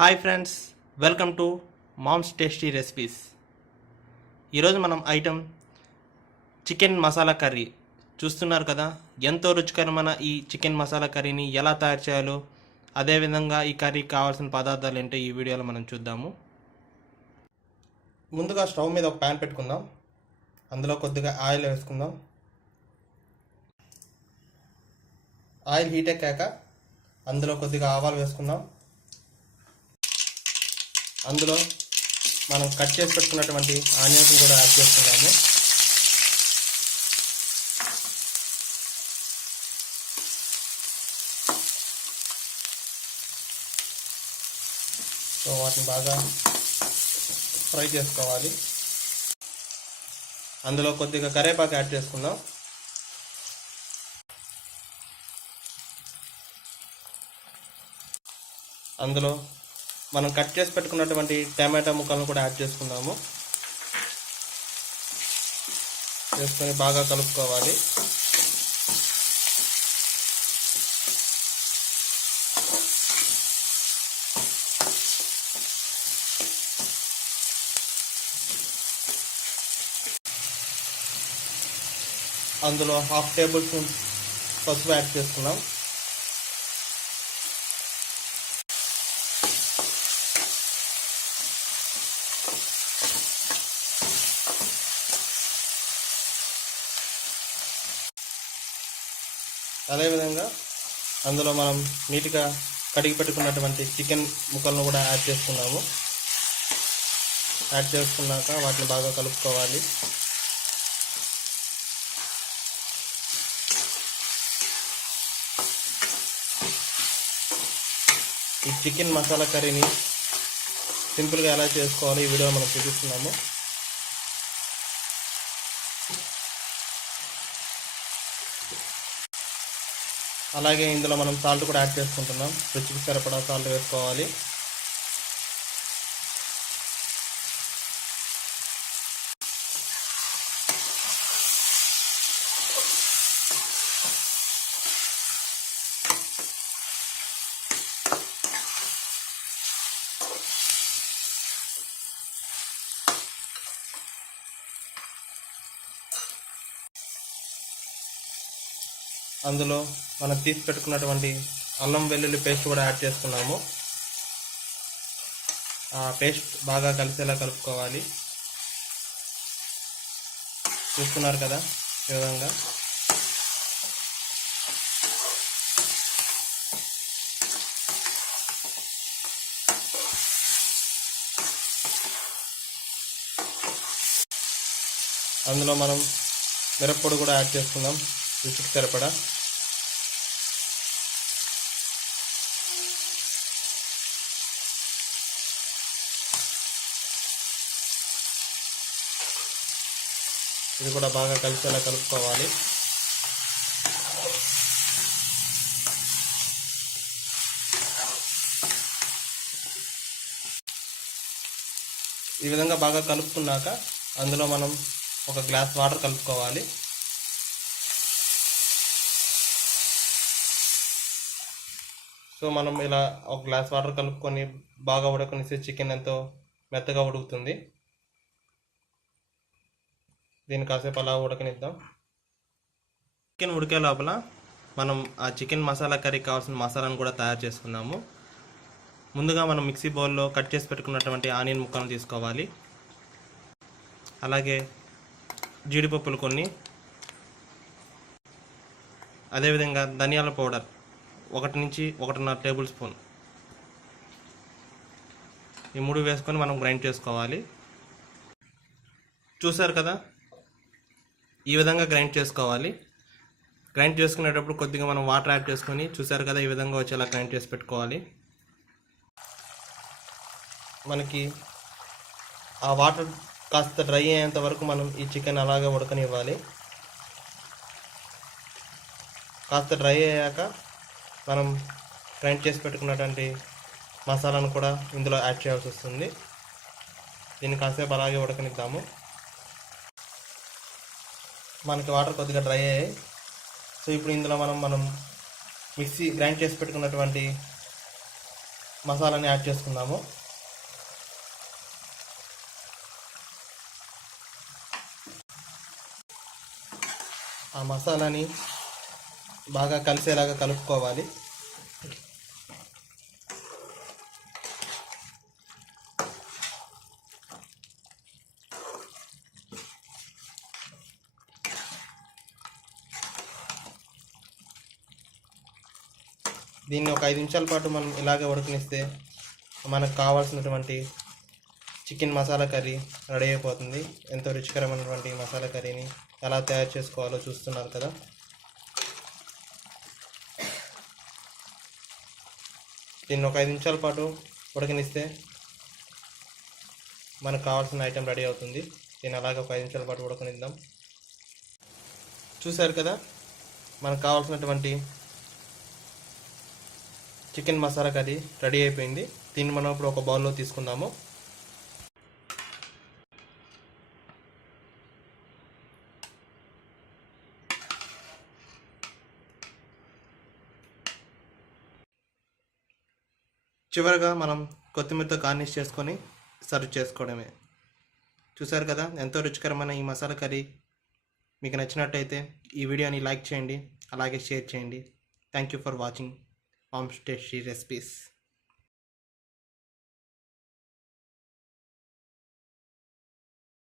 Hi friends, welcome to mom's tasty recipes. ఈరోజు మనం item chicken masala curry చూస్తున్నారు కదా. ఎంతో రుచికరమైన ఈ చికెన్ మసాలా కర్రీని ఎలా తయారు చేయాలో, అదేవిధంగా ఈ కర్రీకి కావాల్సిన పదార్థాలు ఏంటో ఈ వీడియోలో మనం చూద్దాము. ముందుగా స్టవ్ మీద ఒక ప్యాన్ పెట్టుకుందాం. అందులో కొద్దిగా ఆయిల్ వేసుకుందాం. ఆయిల్ హీట్ ఎక్కాక అందులో కొద్దిగా ఆవాలు వేసుకుందాం. అందులో మనం కట్ చేసి పెట్టుకున్నటువంటి ఆనియన్స్ కూడా యాడ్ చేసుకున్నాము. సో వాటిని బాగా ఫ్రై చేసుకోవాలి. అందులో కొద్దిగా కరివేపాకు యాడ్ చేసుకుందాం. అందులో మనం కట్ చేసి పెట్టుకున్నటువంటి టమాటా ముక్కలను కూడా యాడ్ చేసుకుందాము. చేసుకొని బాగా కలుపుకోవాలి. అందులో 1/2 టేబుల్ స్పూన్ పసుపు యాడ్ చేసుకున్నాం. అదేవిధంగా అందులో మనం నీట్గా కడిగి పెట్టుకున్నటువంటి చికెన్ ముక్కలను కూడా యాడ్ చేసుకున్నాము. యాడ్ చేసుకున్నాక వాటిని బాగా కలుపుకోవాలి. ఈ చికెన్ మసాలా కర్రీని సింపుల్గా ఎలా చేసుకోవాలో ఈ వీడియో మనం చూపిస్తున్నాము. అలాగే ఇందులో మనం సాల్ట్ కూడా యాడ్ చేసుకుంటున్నాం. రుచికి సరిపడా సాల్ట్ వేసుకోవాలి. అందులో మనం తీసి పెట్టుకున్నటువంటి అల్లం వెల్లుల్లి పేస్ట్ కూడా యాడ్ చేసుకున్నాము. ఆ పేస్ట్ బాగా కలిసేలా కలుపుకోవాలి. చూస్తున్నారు కదా ఈ విధంగా. అందులో మనం మిరప్పొడి కూడా యాడ్ చేసుకుందాం రుచికి సరిపడా. ఇది కూడా బాగా కలిసేలా కలుపుకోవాలి. ఈ విధంగా బాగా కలుపుకున్నాక అందులో మనం ఒక గ్లాస్ వాటర్ కలుపుకోవాలి. సో మనం ఇలా ఒక గ్లాస్ వాటర్ కలుపుకొని బాగా ఉడకనిస్తే చికెన్ ఎంతో మెత్తగా ఉడుకుతుంది. దీన్ని కాసేపు అలా ఉడకనిద్దాం. చికెన్ ఉడికే లోపల మనం ఆ చికెన్ మసాలా కర్రీకి కావాల్సిన మసాలాను కూడా తయారు చేసుకుందాము. ముందుగా మనం మిక్సీ బౌల్లో కట్ చేసి పెట్టుకున్నటువంటి ఆనియన్ ముక్కలను తీసుకోవాలి. అలాగే జీడిపప్పులు కొన్ని, అదేవిధంగా ధనియాల పౌడర్ 1 నుంచి 1.5 టేబుల్ స్పూన్, ఈ 3 వేసుకొని మనం గ్రైండ్ చేసుకోవాలి. చూసారు కదా, ఈ విధంగా గ్రైండ్ చేసుకోవాలి. గ్రైండ్ చేసుకునేటప్పుడు కొద్దిగా మనం వాటర్ యాడ్ చేసుకొని, చూసారు కదా ఈ విధంగా వచ్చేలా గ్రైండ్ చేసి పెట్టుకోవాలి. మనకి ఆ వాటర్ కాస్త డ్రై అయ్యేంత వరకు మనం ఈ చికెన్ అలాగే ఉడకనివ్వాలి. కాస్త డ్రై అయ్యాక మనం గ్రైండ్ చేసి పెట్టుకున్నటువంటి మసాలాను కూడా ఇందులో యాడ్ చేయాల్సి వస్తుంది. దీన్ని కాసేపు అలాగే ఉడకనిద్దాము. మనకి వాటర్ కొద్దిగా డ్రై అయ్యాయి. సో ఇప్పుడు ఇందులో మనం మిక్సీ గ్రైండ్ చేసి పెట్టుకున్నటువంటి మసాలాని యాడ్ చేసుకుందాము. ఆ మసాలాని బాగా కలిసేలాగా కలుపుకోవాలి. దీన్ని ఒక 5 నిమిషాల పాటు మనం ఇలాగే ఉడకనిస్తే మనకు కావాల్సినటువంటి చికెన్ మసాలా కర్రీ రెడీ అయిపోతుంది. ఎంతో రుచికరమైనటువంటి మసాలా కర్రీని ఎలా తయారు చేసుకోవాలో చూస్తున్నారు కదా. దీన్ని ఒక 5 నిమిషాల పాటు ఉడకనిస్తే మనకు కావాల్సిన ఐటెం రెడీ అవుతుంది. దీన్ని అలాగే ఒక 5 నిమిషాల పాటు ఉడకనిద్దాం. చూశారు కదా, మనకు కావాల్సినటువంటి చికెన్ మసాలా కర్రీ రెడీ అయిపోయింది. దీన్ని మనం ఇప్పుడు ఒక బౌల్లో తీసుకుందాము. చివరగా మనం కొత్తిమీరతో గార్నిష్ చేసుకొని సర్వ్ చేసుకోవడమే. చూశారు కదా, ఎంతో రుచికరమైన ఈ మసాలా కర్రీ మీకు నచ్చినట్టయితే ఈ వీడియోని లైక్ చేయండి, అలాగే షేర్ చేయండి. Thank you for watching mom's tasty recipes.